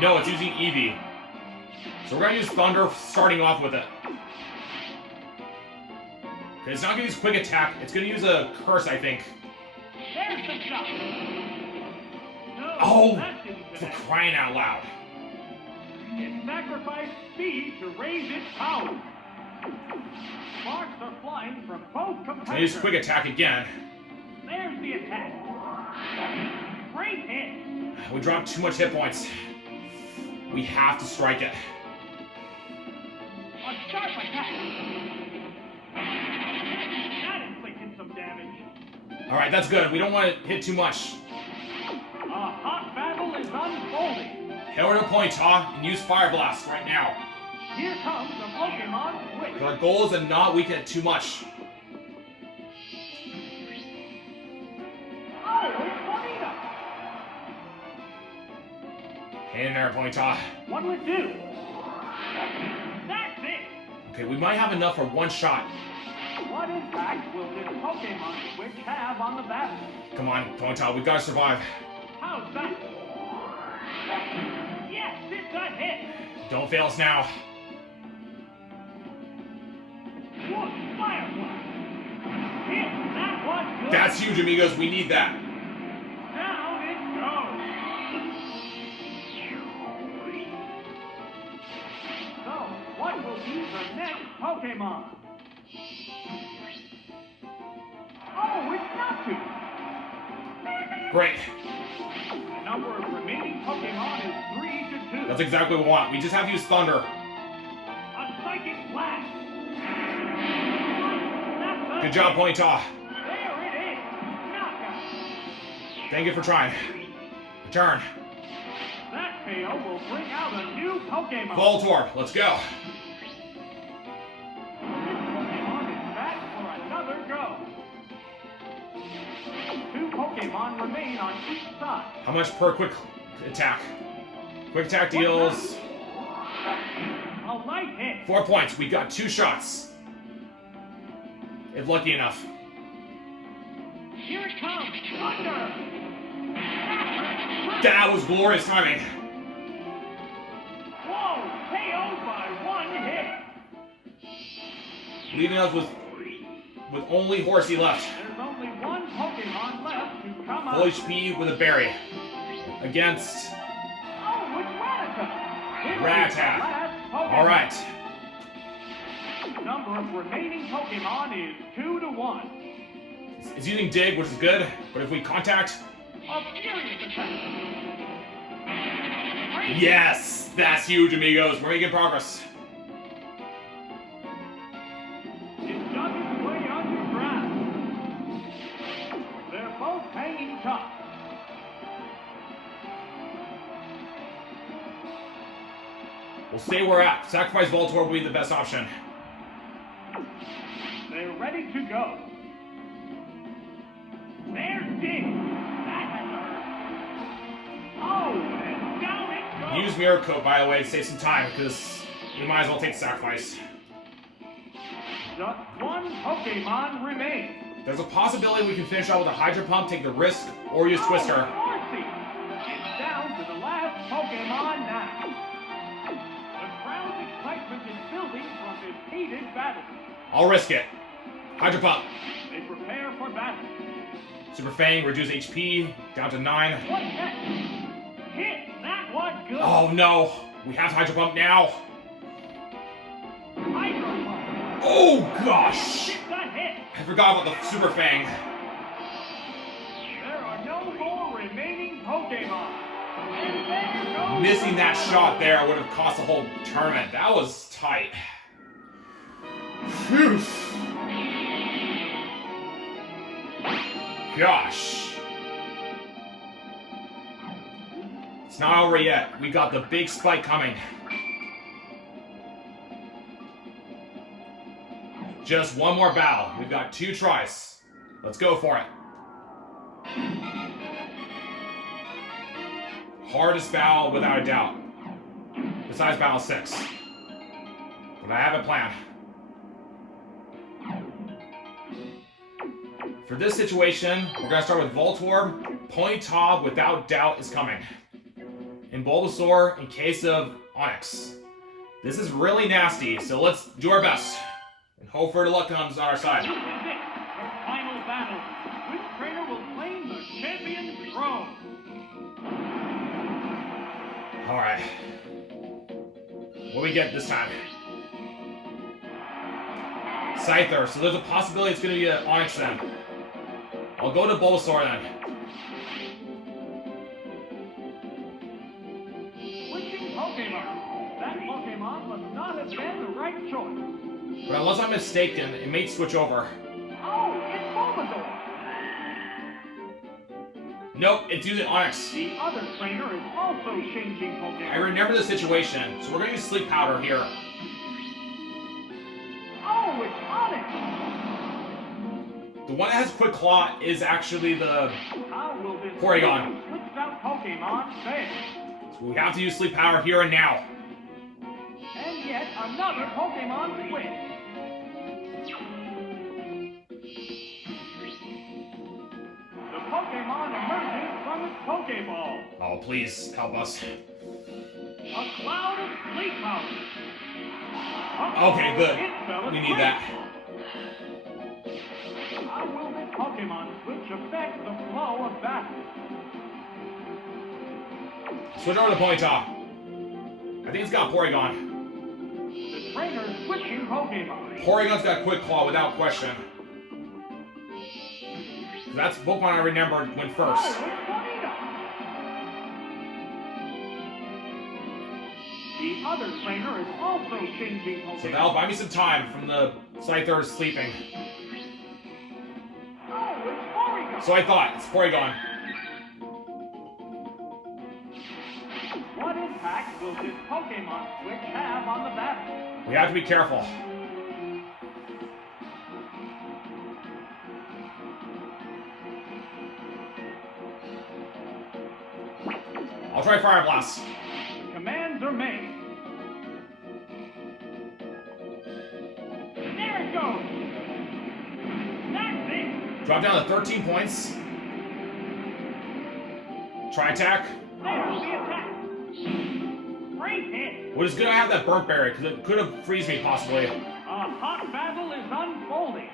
No, it's using Eevee. So we're gonna use Thunder starting off with it. Okay, it's not gonna use Quick Attack, it's gonna use a Curse, I think. There's the shot. No, Oh, that didn't for connect. crying out loud. It sacrificed speed to raise its power. Sparks are flying from both It's gonna use competitors. Quick Attack again. There's We dropped too much hit points. We have to strike it. A sharp attack. That inflicted some damage. Alright, that's good. We don't want to hit too much. A hot battle is unfolding. Head over to Ponyta and use Fire Blast right now. Here comes the Pokemon Switch. Our goal is to not weaken it too much. Oh, it's Bonita. Hang in there, Ponyta. What will it do? That's it. Okay, we might have enough for one shot. What impact will this Pokemon Switch have on the battle? Come on, Ponyta, we gotta survive. How's that? Yes, it's a hit. Don't fail us now. What Firefly? Hit that one good. That's huge, amigos. We need that. Down it goes. So, what will be the next Pokemon? Oh, it's Natu. Great. The number of remaining Pokemon is 3 to 2. That's exactly what we want. We just have to use Thunder. A Psychic Blast. That's a Good job, Ponyta. There it is. Knockout. Thank you for trying. Return. That KO will bring out a new Pokemon. Voltorb, let's go. This Pokemon is back for another go. 2 Pokemon remain on each side. How much per quick attack? Quick attack deals A light hit. 4 points. We got 2 shots. If lucky enough. Here it comes. Thunder. That was glorious timing. Whoa. KO'd by 1 hit. Leaving us with only Horsey left. There's only 1 Pokemon left to come Full out. HP with a berry. Against Oh, it's Rattata. Rattata. Alright. The number of remaining Pokemon is 2 to 1. It's using Dig, which is good, but if we contact... A furious attack. Yes! That's huge, amigos. We're making progress. It dug its way underground. They're both hanging tough. We'll stay where we're at. Sacrifice Voltorb will be the best option. They're ready to go. There's Dig. That has to hurt. Oh, and down it goes. Use Mirror Coat, by the way, to save some time, because we might as well take the sacrifice. Just 1 Pokemon remains. There's a possibility we can finish out with a Hydro Pump, take the risk, or use Twister. Horsey. It's down to the last Pokemon now. The crowd's excitement is building from this heated battle. I'll risk it. Hydro Pump. They prepare for battle. Super Fang, reduce HP, down to 9. What next? Hit that one good. Oh no! We have Hydro Pump now! Hydro Pump. Oh gosh! It's a hit. I forgot about the Super Fang. There are no more remaining Pokemon. And there goes Missing that the shot there would have cost the whole tournament. That was tight. Phew. Gosh. It's not over yet. We got the big spike coming. Just one more battle. We've got 2 tries. Let's go for it. Hardest battle without a doubt. Besides battle 6. But I have a plan. For this situation, we're going to start with Voltorb. Ponyta, without doubt, is coming. And Bulbasaur in case of Onix. This is really nasty, so let's do our best. And hope for the luck comes on our side. This is it. The final battle. Which trainer will claim the champion's throne? Alright. What do we get this time? Scyther, so there's a possibility it's going to be an Onix then. I'll go to Bulbasaur then. have been the right choice. But unless I'm mistaken, it may switch over. Oh, it's Bulbasaur. Nope, it's using Onix. The other trainer is also changing Pokemon. I remember the situation, so we're going to use Sleep Powder here. Oh, it's Onix. The one that has Quick Claw is actually the How will this Porygon. switched out Pokemon fail? So we have to use Sleep Powder here and now. And yet another Pokemon switch. The Pokemon emerges from its Pokeball. Oh, please, help us. A cloud of sleep powder. Okay, good. It fell We need asleep. that. How will this Pokemon switch affect the flow of battle? Switch over to Ponyta. I think it's got Porygon. The trainer's switching Pokemon. Porygon's got Quick Claw without question. That's Pokemon I remember went first. Oh, it's Ponyta. The other trainer is also changing Pokemon. So that'll buy me some time from the Scyther sleeping. Oh, it's Porygon. So I thought, it's Porygon. What impact will this Pokemon switch have on the battle? We have to be careful. I'll try Fire Blast. Commands are made. There it goes. That's it. Drop down to 13 points. Try attack. There's the attack. Great hit. What is good I have that burnt berry, because it could have freeze me possibly. A hot battle is unfolding.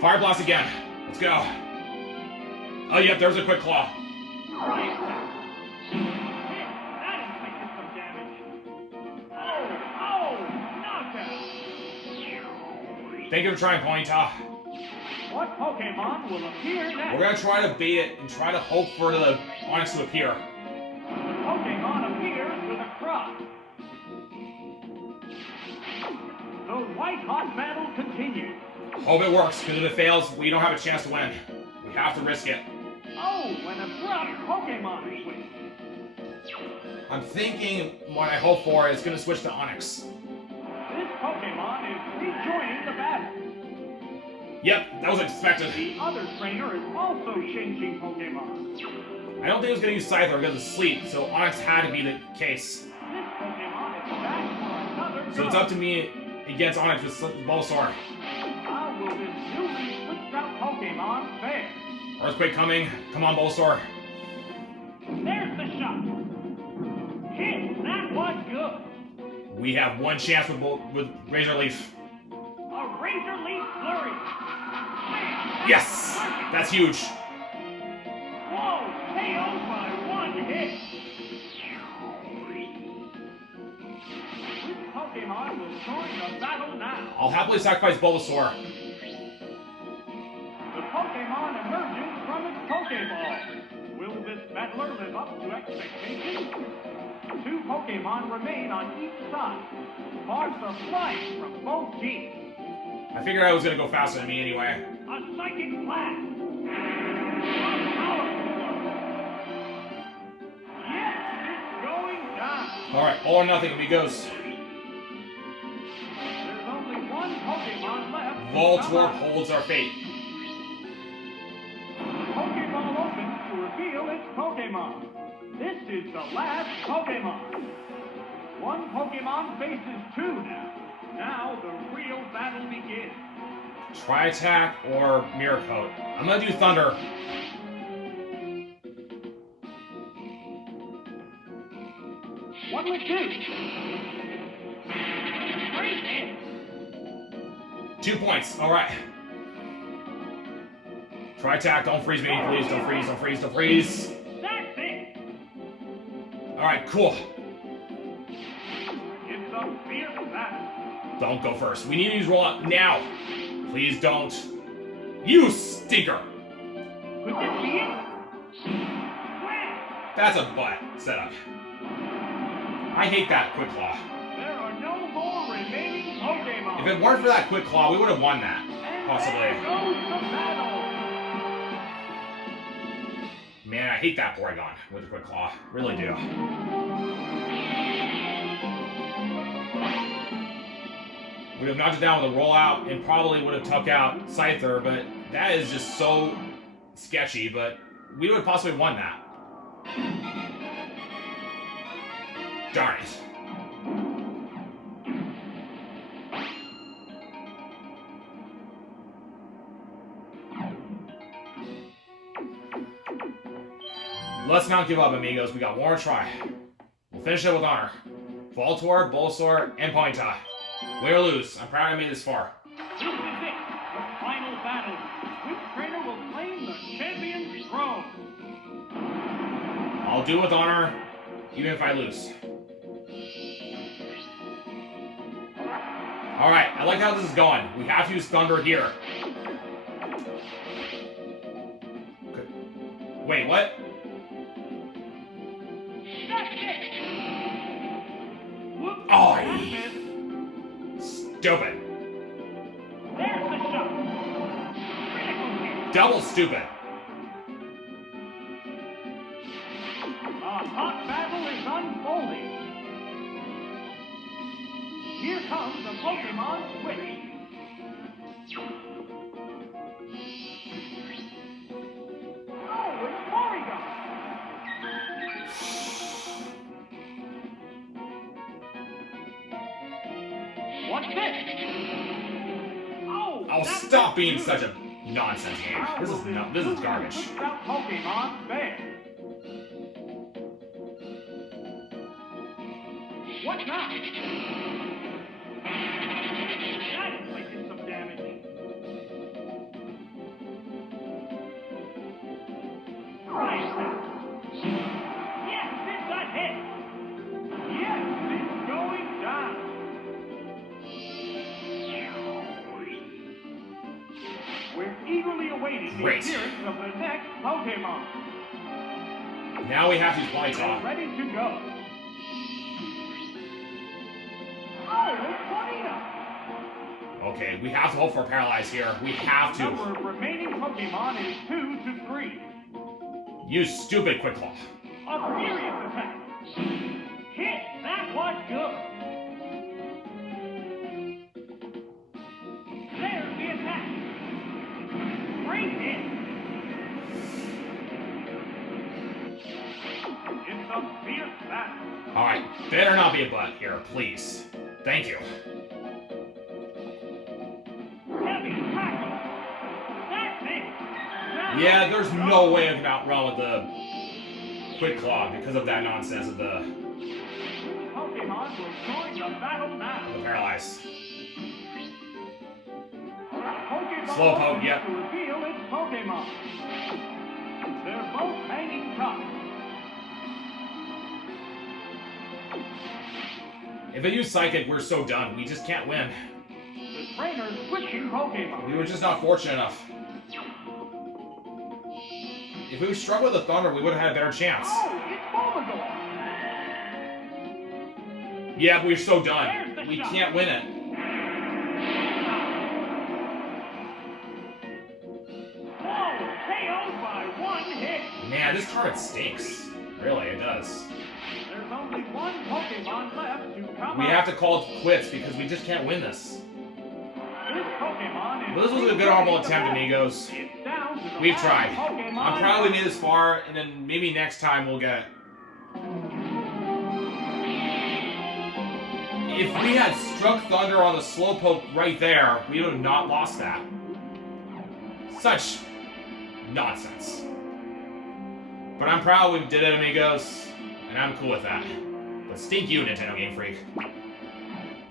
Fire Blast again. Let's go. Oh, yep, there's a Quick Claw. Right attack. Hit. That inflicted some damage. Oh, knockout. Thank you for trying, Ponyta. What Pokemon will appear next? We're going to try to bait it and try to hope for the Onix to appear. The Pokemon appears with a cry. The white-hot battle continues. Hope it works, because if it fails, we don't have a chance to win. We have to risk it. Oh, an abrupt Pokemon switch. I'm thinking what I hope for is going to switch to Onix. This Pokemon is rejoining the battle. Yep, that was expected. The other trainer is also changing Pokemon. I don't think it was going to use Scyther because of sleep, so Onix had to be the case. This Pokemon is back for another So it's go. up to me against Onix with Bulbasaur. How will this newly switched out Pokemon fare? Earthquake coming. Come on, Bulbasaur. There's the shot. Hit. That was good. We have one chance with Razor Leaf. A Razor Leaf Flurry. Yes! That's huge. Whoa! KO by one hit. Which Pokemon will join the battle now? I'll happily sacrifice Bulbasaur. The Pokemon emerges from its Pokeball. Will this battler live up to expectations? Two Pokemon remain on each side. Sparks are flying from both teams. I figured I was going to go faster than me anyway. A psychic blast. Yes, it's going down. Alright, all or nothing, we goes. There's only one Pokemon left. Voltorb holds our fate. Pokeball opens to reveal its Pokemon. This is the last Pokemon. One Pokemon faces two now. Now the real battle begins. Try attack or Mirror Coat. I'm going to do Thunder. What will it do? Great hit. 2 points. Alright. Try attack. Don't freeze me, please. Don't freeze, don't freeze, don't freeze. That's it. Alright, cool. It's a fierce battle. Don't go first. We need to use roll up now. Please don't. You stinker. Could this be it? Slam. That's a butt setup. I hate that Quick Claw. There are no more remaining Pokemon. If it weren't for that Quick Claw, we would have won that. And Possibly. there goes the battle. Man, I hate that Porygon with the Quick Claw. Really do. Would have knocked it down with a rollout and probably would have took out Scyther, but that is just so sketchy, but we would have possibly won that. Darn it. Let's not give up, amigos. We got one more try. We'll finish it with honor. Voltorb, Bulbasaur, and Ponyta. Win or lose, I'm proud I made this far. This is it, the final battle. Which trainer will claim the champion's throne? I'll do it with honor, even if I lose. Alright, I like how this is going. We have to use Thunder here. Wait, what? That's it. Whoops, Oh, that missed. Stupid. There's the shot. Critical hit. Double stupid. A hot battle is unfolding. Here comes the Pokemon Switch. Oh, it's Porygon. What's this? Oh, I'll that's stop it. being such a nonsense game. This is garbage. Out Pokemon fair. What now? That inflicted some damage. Right. Yes, it's a hit. Yes, it's going down. We're eagerly awaiting the Great. appearance of the next Pokemon. Now we have to use They're Ponyta. ready to go. Oh, it's Ponyta. Okay, we have to hope for Paralyze here. We have The number to. of remaining Pokemon is 2 to 3. Use stupid Quick Claw. A furious attack. Hit! That was good. There's the attack. Great hit. It's a fierce battle. Alright, better not be a butt here, please. Thank you. Heavy tackle. That's it. Now Yeah, there's it's no over. way I can outrun with the Quick Claw because of that nonsense of the Pokemon will join the battle now. Paralyze. Pokemon Slowpoke, wants yep. to reveal its Pokemon. They're both hanging tough. If they use Psychic, we're so done. We just can't win. The trainer's switching Pokemon. We were just not fortunate enough. If we struggled with the Thunder, we would have had a better chance. Oh, it's Bulbasaur. Yeah, but we're so There's done. the We shot. can't win it. Whoa, KO'd by one hit. Man, this tournament stinks. Really, it does. There's only one Pokemon left to come We out. have to call it quits because we just can't win this. This Pokemon is But this was a good honorable attempt, amigos. It's down to the We've last tried. Pokemon I'm proud we made this far, and then maybe next time we'll get it. If we had struck Thunder on the Slowpoke right there, we would have not lost that. Such nonsense. But I'm proud we did it, amigos, and I'm cool with that. But stink you, Nintendo Game Freak.